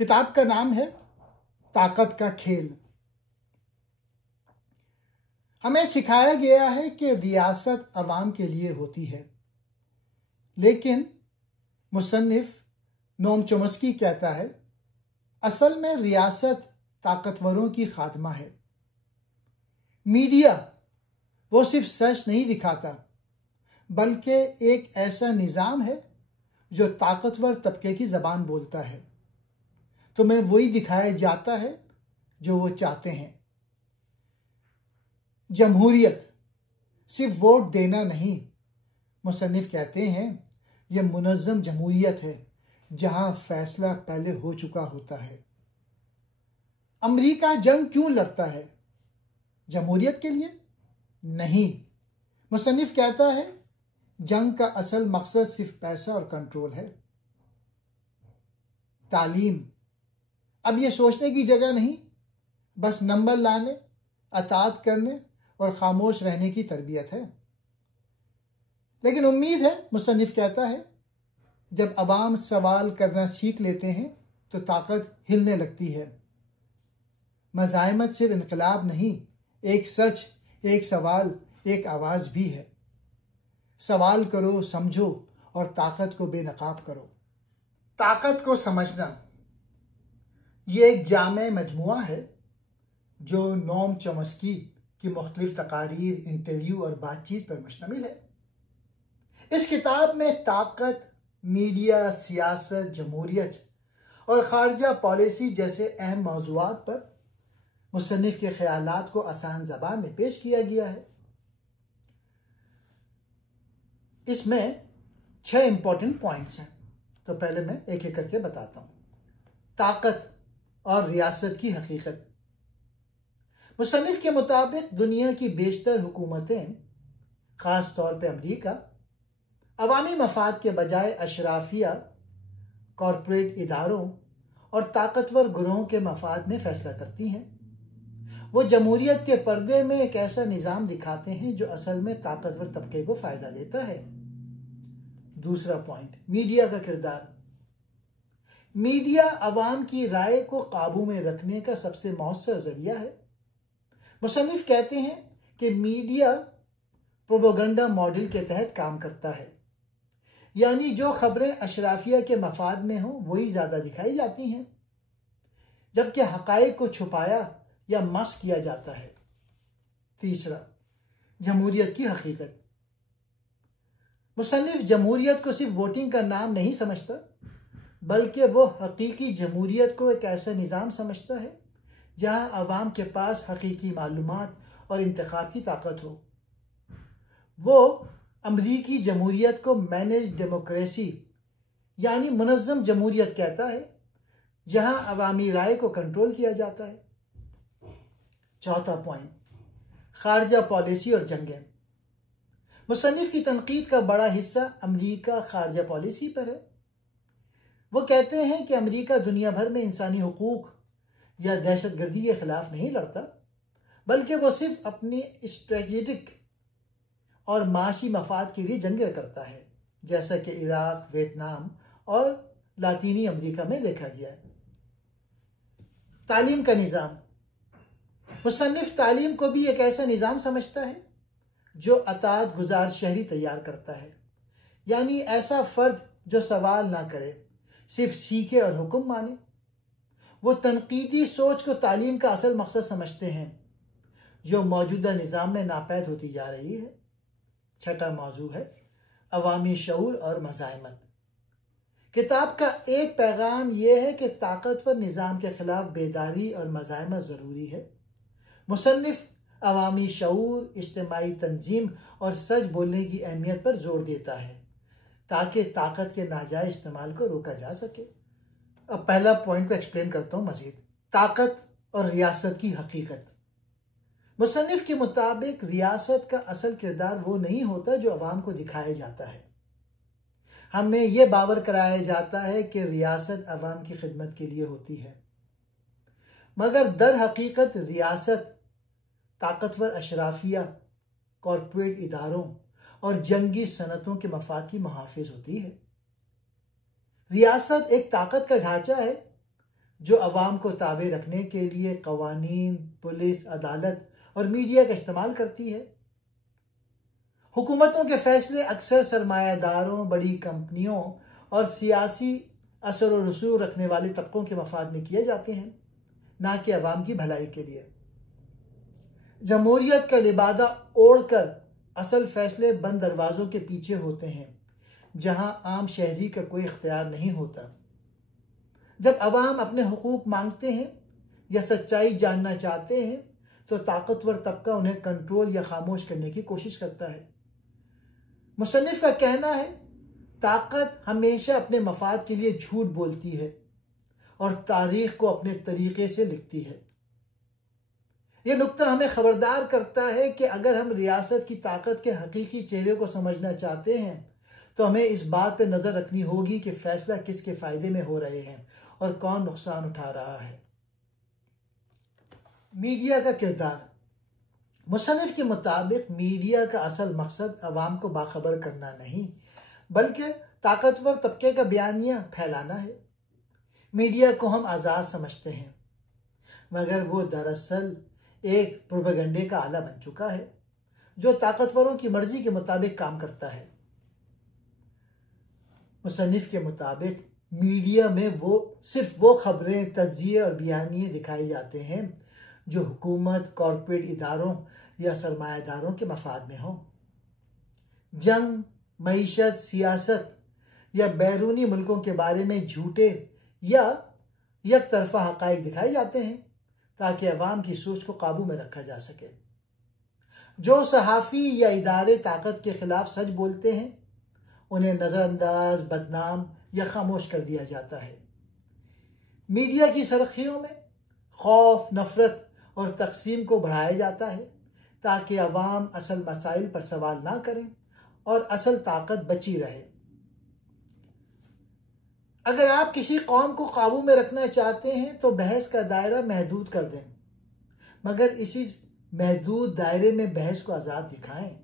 किताब का नाम है ताकत का खेल। हमें सिखाया गया है कि रियासत अवाम के लिए होती है, लेकिन मुसन्निफ नोम चोम्स्की कहता है असल में रियासत ताकतवरों की खादमा है। मीडिया वो सिर्फ सच नहीं दिखाता, बल्कि एक ऐसा निज़ाम है जो ताकतवर तबके की ज़बान बोलता है। तुम्हें वही दिखाया जाता है जो वो चाहते हैं। जमहूरियत सिर्फ वोट देना नहीं, मुसन्निफ कहते हैं यह मुनज़्ज़म जमहूरियत है जहां फैसला पहले हो चुका होता है। अमेरिका जंग क्यों लड़ता है? जमहूरियत के लिए नहीं। मुसन्निफ कहता है जंग का असल मकसद सिर्फ पैसा और कंट्रोल है। तालीम अब यह सोचने की जगह नहीं, बस नंबर लाने, अताअत करने और खामोश रहने की तरबियत है। लेकिन उम्मीद है, मुसन्निफ कहता है, जब अवाम सवाल करना सीख लेते हैं तो ताकत हिलने लगती है। मज़ाहिमत सिर्फ इनकलाब नहीं, एक सच, एक सवाल, एक आवाज भी है। सवाल करो, समझो और ताकत को बेनकाब करो। ताकत को समझना ये एक जामे मजमुआ है जो नोम चोम्स्की की मुख्तलिफ तकारीर, इंटरव्यू और बातचीत पर मुश्तमिल है। इस किताब में ताकत, मीडिया, सियासत, जमहूरियत और खारजा पॉलिसी जैसे अहम मौज़ूआत पर मुसन्निफ के ख्यालात को आसान ज़बान में पेश किया गया है। इसमें 6 इंपॉर्टेंट पॉइंट्स हैं, तो पहले मैं एक एक करके बताता हूं। ताकत और रियासत की हकीकत। मुसन्निफ के मुताबिक दुनिया की बेशतर हुकूमतें, खास तौर पर अमरीका, अवामी मफाद के बजाय अशराफिया, कॉरपोरेट इदारों और ताकतवर गुरोहों के मफाद में फैसला करती हैं। वो जमहूरियत के पर्दे में एक ऐसा निज़ाम दिखाते हैं जो असल में ताकतवर तबके को फायदा देता है। दूसरा पॉइंट, मीडिया का किरदार। मीडिया अवाम की राय को काबू में रखने का सबसे मौसर जरिया है। मुसन्निफ कहते हैं कि मीडिया प्रोपेगेंडा मॉडल के तहत काम करता है, यानी जो खबरें अशराफिया के मफाद में हों वही ज्यादा दिखाई जाती हैं, जबकि हकायक को छुपाया या मस्क किया जाता है। तीसरा, जमहूरियत की हकीकत। मुसन्निफ जमहूरियत को सिर्फ वोटिंग का नाम नहीं समझता, बल्कि वो हकीकी जमहूरियत को एक ऐसा निज़ाम समझता है जहां अवाम के पास हकीकी मालूमात और इंतखाब की ताकत हो। वो अमरीकी जमहूरियत को मैनेज डेमोक्रेसी यानी मुनज़्ज़म जमहूरियत कहता है, जहां अवामी राय को कंट्रोल किया जाता है। चौथा पॉइंट, खारजा पॉलिसी और जंगें। मुसन्निफ की तनकीद का बड़ा हिस्सा अमरीका खारजा पॉलिसी पर है। वो कहते हैं कि अमरीका दुनिया भर में इंसानी हुकूक या दहशतगर्दी के खिलाफ नहीं लड़ता, बल्कि वो सिर्फ अपनी स्ट्रेटेजिक और माशी मफाद के लिए जंगें करता है, जैसा कि इराक, वियतनाम और लातीनी अमरीका में देखा गया है। तालीम का निज़ाम। मुसन्निफ तालीम को भी एक ऐसा निज़ाम समझता है जो अताअत गुजार शहरी तैयार करता है, यानी ऐसा फर्द जो सवाल ना करे, सिर्फ सीखे और हुक्म माने। वो तनकीदी सोच को तालीम का असल मकसद समझते हैं, जो मौजूदा निज़ाम में नापैद होती जा रही है। छठा मौजू है अवामी शऊर और मज़ाहिमत। किताब का एक पैगाम यह है कि ताकतवर निज़ाम के खिलाफ बेदारी और मज़ाहिमत ज़रूरी है। मुसन्निफ अवामी शऊर, इज्तिमाई तंजीम और सच बोलने की अहमियत पर जोर देता है ताकि ताकत के नाजायज इस्तेमाल को रोका जा सके। अब पहला पॉइंट को एक्सप्लेन करता हूं मजीद। ताकत और रियासत की हकीकत। मुसन्निफ के मुताबिक रियासत का असल किरदार वो नहीं होता जो अवाम को दिखाया जाता है। हमें यह बावर कराया जाता है कि रियासत अवाम की खिदमत के लिए होती है, मगर दर हकीकत रियासत ताकतवर अशराफिया, कॉरपोरेट इदारों और जंगी सनतों के मफाद की मुहाफिज होती है। रियासत एक ताकत का ढांचा है जो अवाम को ताबे रखने के लिए कवानीन, पुलिस, अदालत और मीडिया का इस्तेमाल करती है। हुकूमतों के फैसले अक्सर सरमायादारों, बड़ी कंपनियों और सियासी असर और रसूख रखने वाले तबकों के मफाद में किए जाते हैं, ना कि अवाम की भलाई के लिए। जमहूरियत का लिबादा ओढ़कर असल फैसले बंद दरवाजों के पीछे होते हैं, जहां आम शहरी का कोई इख्तियार नहीं होता। जब अवाम अपने हुकूक मांगते हैं या सच्चाई जानना चाहते हैं तो ताकतवर तबका उन्हें कंट्रोल या खामोश करने की कोशिश करता है। मुसन्निफ का कहना है, ताकत हमेशा अपने मफाद के लिए झूठ बोलती है और तारीख को अपने तरीके से लिखती है। यह नुक्ता हमें खबरदार करता है कि अगर हम रियासत की ताकत के हकीकी चेहरे को समझना चाहते हैं तो हमें इस बात पर नजर रखनी होगी कि फैसला किसके फायदे में हो रहे हैं और कौन नुकसान उठा रहा है। मीडिया का किरदार। मुसन्निफ के मुताबिक मीडिया का असल मकसद अवाम को बाखबर करना नहीं, बल्कि ताकतवर तबके का बयानिया फैलाना है। मीडिया को हम आज़ाद समझते हैं, मगर वो दरअसल एक प्रोपेगेंडे का आला बन चुका है जो ताकतवरों की मर्जी के मुताबिक काम करता है। मुसन्निफ के मुताबिक मीडिया में सिर्फ वो खबरें, तज्जिए और बयानिए दिखाए जाते हैं जो हुकूमत, कॉरपोरेट इदारों या सरमायादारों के मफाद में हो। जंग, मईशत, सियासत या बैरूनी मुल्कों के बारे में झूठे या एक तरफा हकाइक दिखाए जाते हैं ताकि अवाम की सोच को काबू में रखा जा सके। जो सहाफ़ी या इदारे ताकत के खिलाफ सच बोलते हैं उन्हें नज़रअंदाज, बदनाम या खामोश कर दिया जाता है। मीडिया की सरखियों में खौफ, नफरत और तकसीम को बढ़ाया जाता है ताकि अवाम असल मसाइल पर सवाल ना करें और असल ताकत बची रहे। अगर आप किसी कौम को काबू में रखना चाहते हैं तो बहस का दायरा महदूद कर दें, मगर इसी महदूद दायरे में बहस को आज़ाद दिखाएं।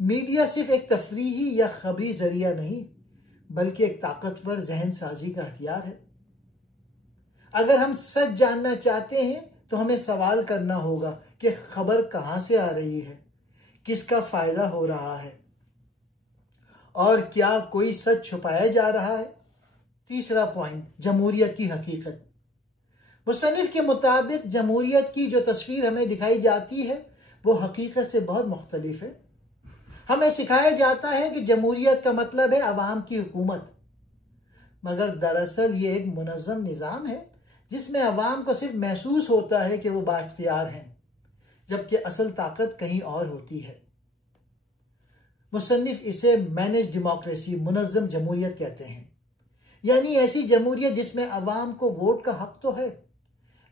मीडिया सिर्फ एक तफरीही या खबरी जरिया नहीं, बल्कि एक ताकतवर जहन साजी का हथियार है। अगर हम सच जानना चाहते हैं तो हमें सवाल करना होगा कि खबर कहां से आ रही है, किसका फायदा हो रहा है और क्या कोई सच छुपाया जा रहा है। तीसरा पॉइंट, जमहूरियत की हकीकत। मुसन्निफ के मुताबिक जमहूरियत की जो तस्वीर हमें दिखाई जाती है वो हकीकत से बहुत मुख्तलिफ है। हमें सिखाया जाता है कि जमहूरियत का मतलब है अवाम की हुकूमत, मगर दरअसल ये एक मुनज़्ज़म निज़ाम है जिसमें अवाम को सिर्फ महसूस होता है कि वो बाख्तियार हैं, जबकि असल ताकत कहीं और होती है। मुसन्निफ इसे मैनेज डेमोक्रेसी, मुनज़्ज़म जमहूरियत कहते हैं, यानी ऐसी जमहूरियत जिसमें अवाम को वोट का हक तो है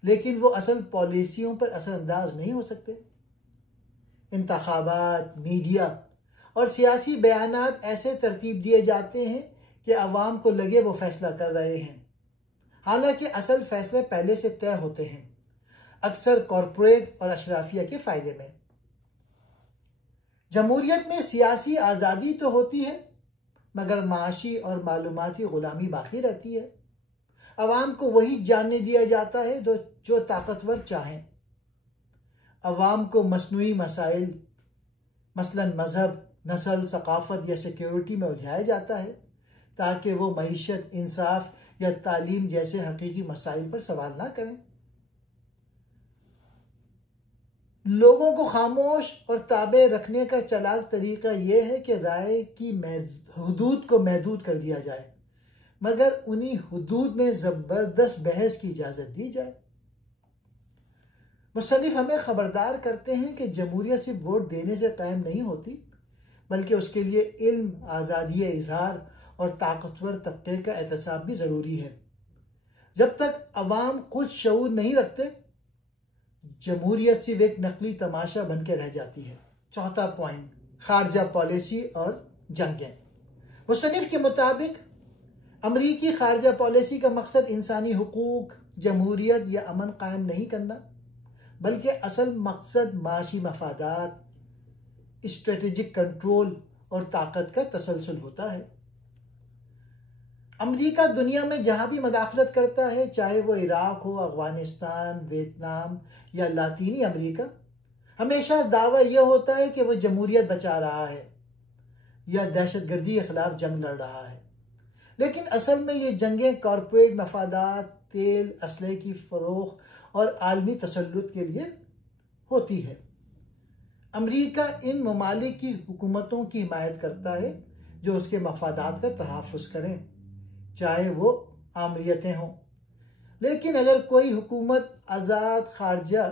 लेकिन वो असल पॉलिसियों पर असरअंदाज नहीं हो सकते। इंतखाबात, मीडिया और सियासी बयानात ऐसे तरतीब दिए जाते हैं कि अवाम को लगे वो फैसला कर रहे हैं, हालांकि असल फैसले पहले से तय होते हैं, अक्सर कॉरपोरेट और अशराफिया के फायदे में। जमहूरियत में सियासी आज़ादी तो होती है, मगर माशी और मालूमाती गुलामी बाकी रहती है। अवाम को वही जानने दिया जाता है जो ताकतवर चाहें। अवाम को मसनूई मसाइल, मसलन मजहब, नस्ल, सकाफत या सिक्योरिटी में उलझाया जाता है ताकि वो मईशत, इंसाफ या तालीम जैसे हकीकी मसाइल पर सवाल ना करें। लोगों को खामोश और ताबे रखने का चालाक तरीका यह है कि राय की हुदूद को महदूद कर दिया जाए, मगर उन्हीं हुदूद में जबरदस्त बहस की इजाजत दी जाए। मुसन्निफ हमें खबरदार करते हैं कि जमहूरियत सिर्फ वोट देने से कायम नहीं होती, बल्कि उसके लिए इल्म, आज़ादी इजहार और ताकतवर तबके का एहतसाब भी ज़रूरी है। जब तक अवाम खुद शऊर नहीं रखते, जमहूरियत सिर्फ एक नकली तमाशा बन के रह जाती है। चौथा पॉइंट, खारजा पॉलिसी और जंगें। मुसन्निफ के मुताबिक अमरीकी खारजा पॉलिसी का मकसद इंसानी हुकूक, जमहूरियत या अमन कायम नहीं करना, बल्कि असल मकसद माशी मफादात, स्ट्रेटेजिक कंट्रोल और ताकत का तसलसल होता है। अमेरिका दुनिया में जहां भी मदाखलत करता है, चाहे वो इराक हो, अफगानिस्तान, वियतनाम या लातीनी अमेरिका, हमेशा दावा यह होता है कि वो जमहूरियत बचा रहा है या दहशतगर्दी के खिलाफ जंग लड़ रहा है। लेकिन असल में ये जंगें कॉरपोरेट मफादात, तेल, असलहे की फरोख्त और आलमी तसल्लुत के लिए होती है। अमेरिका इन ममालिक की हुकूमतों की हिमायत करता है जो उसके मफादात का तहफ़्फ़ुज़ करें, चाहे वो आमरीतें हों। लेकिन अगर कोई हुकूमत आज़ाद खारजा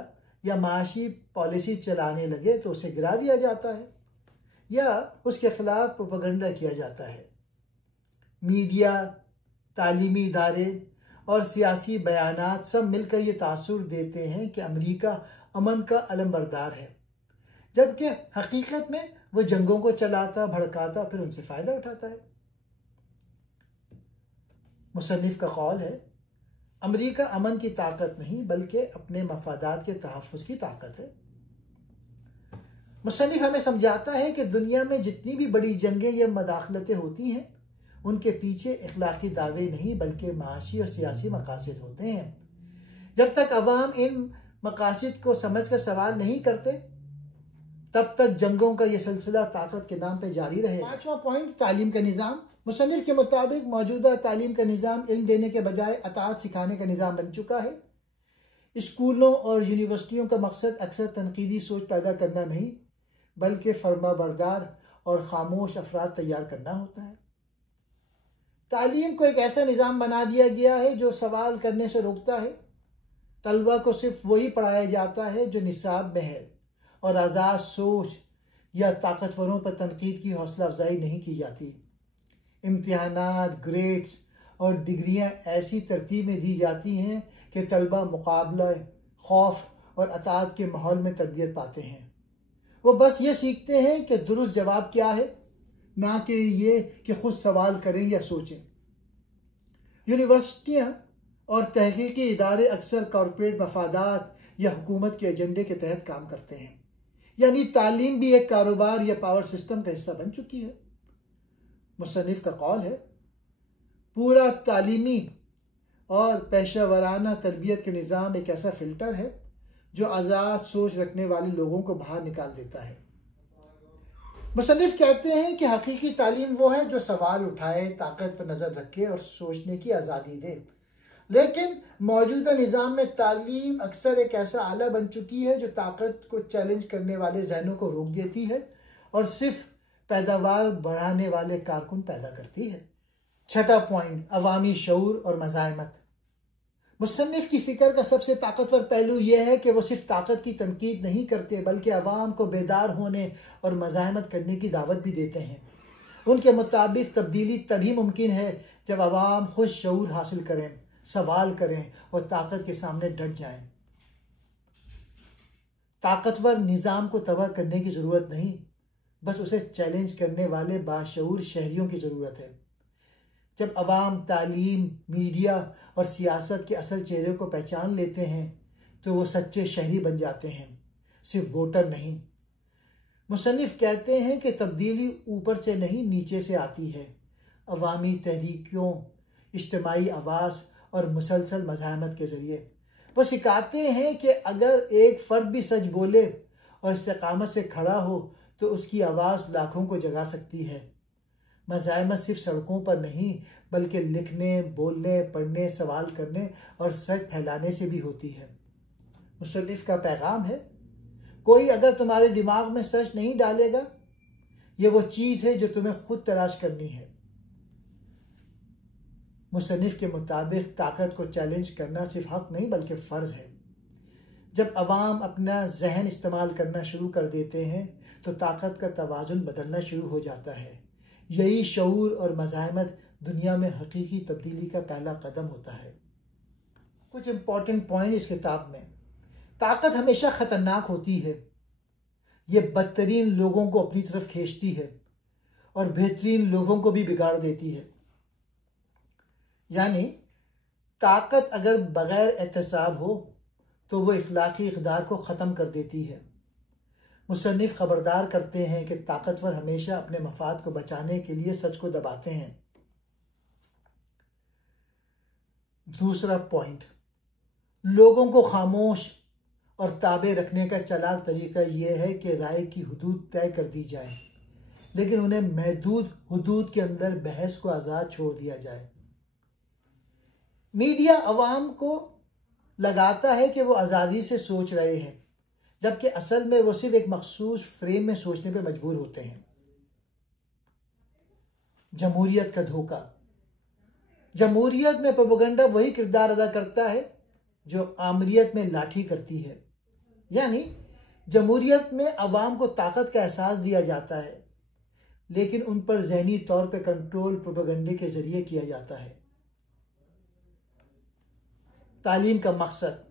या माशी पॉलिसी चलाने लगे तो उसे गिरा दिया जाता है या उसके खिलाफ प्रोपेगेंडा किया जाता है। मीडिया, तालीमी इदारे और सियासी बयानात सब मिलकर ये तासुर देते हैं कि अमेरिका अमन का अलमबरदार है, जबकि हकीकत में वो जंगों को चलाता, भड़काता, फिर उनसे फ़ायदा उठाता है। मुसन्निफ का कौल है, अमेरिका अमन की ताकत नहीं बल्कि अपने मफादात के तहफ़्फ़ुज़ की ताकत है। मुसन्निफ हमें समझाता है कि दुनिया में जितनी भी बड़ी जंगें या मदाखलतें होती हैं, उनके पीछे इखलाकी दावे नहीं बल्कि माशी और सियासी मकासद होते हैं। जब तक अवाम इन मकासद को समझ कर सवाल नहीं करते, तब तक जंगों का यह सिलसिला ताकत के नाम पर जारी रहेगा। 5वां पॉइंट, तालीम का निज़ाम। मुसन्निफ के मुताबिक मौजूदा तालीम का निज़ाम इल्म देने के बजाय अताअत सिखाने का निज़ाम बन चुका है। स्कूलों और यूनिवर्सिटियों का मकसद अक्सर तनकीदी सोच पैदा करना नहीं बल्कि फर्माबरदार और खामोश अफराद तैयार करना होता है। तालीम को एक ऐसा निज़ाम बना दिया गया है जो सवाल करने से रोकता है। तलबा को सिर्फ वही पढ़ाया जाता है जो निसाब में है और आज़ाद सोच या ताकतवरों पर तनकीद की हौसला अफजाई नहीं की जाती। इम्तिहानात, ग्रेड्स और डिग्रियां ऐसी तरतीब में दी जाती हैं कि तलबा मुकाबला, खौफ और अताअत के माहौल में तरबियत पाते हैं। वो बस ये सीखते हैं कि दुरुस्त जवाब क्या है, ना कि ये कि खुद सवाल करें या सोचें। यूनिवर्सिटियां और तहकीकी इदारे अक्सर कॉरपोरेट मफादात या हुकूमत के एजेंडे के तहत काम करते हैं, यानी तालीम भी एक कारोबार या पावर सिस्टम का हिस्सा बन चुकी है। मुसन्निफ का कौल है, पूरा तालीमी और पेशा तरबियत के निज़ाम एक ऐसा फिल्टर है जो आज़ाद सोच रखने वाले लोगों को बाहर निकाल देता है। मुसन्निफ कहते हैं कि हकीकी तालीम वो है जो सवाल उठाए, ताकत पर नज़र रखे और सोचने की आज़ादी दे। लेकिन मौजूदा निज़ाम में तालीम अक्सर एक ऐसा आला बन चुकी है जो ताकत को चैलेंज करने वाले जहनों को रोक देती है और सिर्फ पैदावार बढ़ाने वाले कारकुन पैदा करती है। 6वां पॉइंट, अवामी शऊर और मज़ाहमत। मुसन्निफ की फ़िक्र का सबसे ताकतवर पहलू यह है कि वो सिर्फ ताकत की तनकीद नहीं करते बल्कि अवाम को बेदार होने और मज़ाहमत करने की दावत भी देते हैं। उनके मुताबिक तब्दीली तभी मुमकिन है जब अवाम खुद शऊर हासिल करें, सवाल करें और ताकत के सामने डट जाएं। ताकतवर निज़ाम को तबाह करने की ज़रूरत नहीं, बस उसे चैलेंज करने वाले बाशऊर शहरियों की ज़रूरत है। जब अवाम तालीम, मीडिया और सियासत के असल चेहरे को पहचान लेते हैं तो वो सच्चे शहरी बन जाते हैं, सिर्फ वोटर नहीं। मुसन्निफ कहते हैं कि तब्दीली ऊपर से नहीं नीचे से आती है, अवामी तहरीकों, इज्तिमाई आवाज़ और मुसलसल मज़ाहमत के ज़रिए। वो सिखाते हैं कि अगर एक फ़र्द भी सच बोले और इस्तिकामत से खड़ा हो तो उसकी आवाज़ लाखों को जगा सकती है। मज़ाहमत सिर्फ सड़कों पर नहीं बल्कि लिखने, बोलने, पढ़ने, सवाल करने और सच फैलाने से भी होती है। मुसन्निफ का पैगाम है, कोई अगर तुम्हारे दिमाग में सच नहीं डालेगा, ये वो चीज़ है जो तुम्हें खुद तलाश करनी है। मुसन्निफ के मुताबिक ताकत को चैलेंज करना सिर्फ हक नहीं बल्कि फ़र्ज है। जब अवाम अपना जहन इस्तेमाल करना शुरू कर देते हैं तो ताकत का तवाज़ुन बदलना शुरू हो जाता है। यही शऊर और मज़ाहमत दुनिया में हकीकी तब्दीली का पहला कदम होता है। कुछ इंपॉर्टेंट पॉइंट इस किताब में। ताकत हमेशा ख़तरनाक होती है, ये बदतरीन लोगों को अपनी तरफ खींचती है और बेहतरीन लोगों को भी बिगाड़ देती है। यानी ताकत अगर बगैर एहतसाब हो तो वो इखलाकी इक़दार को ख़त्म कर देती है। मुसन्निफ खबरदार करते हैं कि ताकतवर हमेशा अपने मफाद को बचाने के लिए सच को दबाते हैं। दूसरा पॉइंट, लोगों को खामोश और ताबे रखने का चालाक तरीका यह है कि राय की हुदूद तय कर दी जाए, लेकिन उन्हें महदूद हुदूद के अंदर बहस को आज़ाद छोड़ दिया जाए। मीडिया अवाम को लगाता है कि वो आज़ादी से सोच रहे हैं, जबकि असल में वो सिर्फ एक मखसूस फ्रेम में सोचने पे मजबूर होते हैं। जमहूरियत का धोखा। जमहूरियत में प्रोपेगेंडा वही किरदार अदा करता है जो आमरीत में लाठी करती है। यानी जमहूरियत में अवाम को ताकत का एहसास दिया जाता है, लेकिन उन पर ज़हनी तौर पर कंट्रोल प्रोपेगेंडे के जरिए किया जाता है। तालीम का मकसद।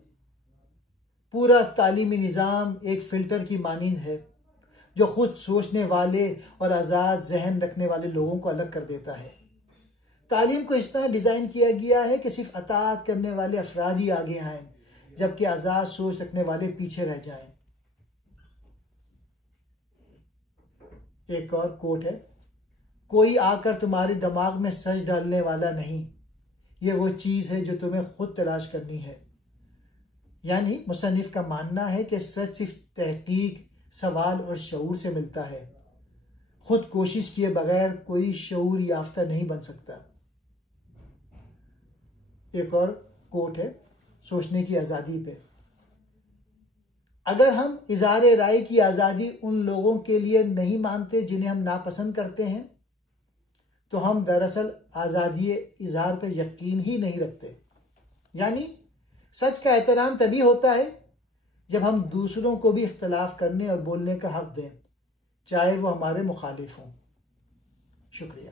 पूरा तालीमी निज़ाम एक फ़िल्टर की मानींद है जो खुद सोचने वाले और आज़ाद जहन रखने वाले लोगों को अलग कर देता है। तालीम को इस तरह डिज़ाइन किया गया है कि सिर्फ अताअत करने वाले अफराद ही आगे आएं, जबकि आज़ाद सोच रखने वाले पीछे रह जाएं। एक और कोट है, कोई आकर तुम्हारे दिमाग में सच डालने वाला नहीं, ये वो चीज़ है जो तुम्हें खुद तलाश करनी है। यानी मुसन्निफ का मानना है कि सच सिर्फ तहकीक, सवाल और शऊर से मिलता है। खुद कोशिश किए बगैर कोई शऊर याफ्ता नहीं बन सकता। एक और कोट है सोचने की आज़ादी पे, अगर हम इज़हार राय की आज़ादी उन लोगों के लिए नहीं मानते जिन्हें हम नापसंद करते हैं, तो हम दरअसल आज़ादी इज़हार पर यकीन ही नहीं रखते। यानी सच का एहतराम तभी होता है जब हम दूसरों को भी इख्तलाफ करने और बोलने का हक दें, चाहे वो हमारे मुखालिफ हों। शुक्रिया।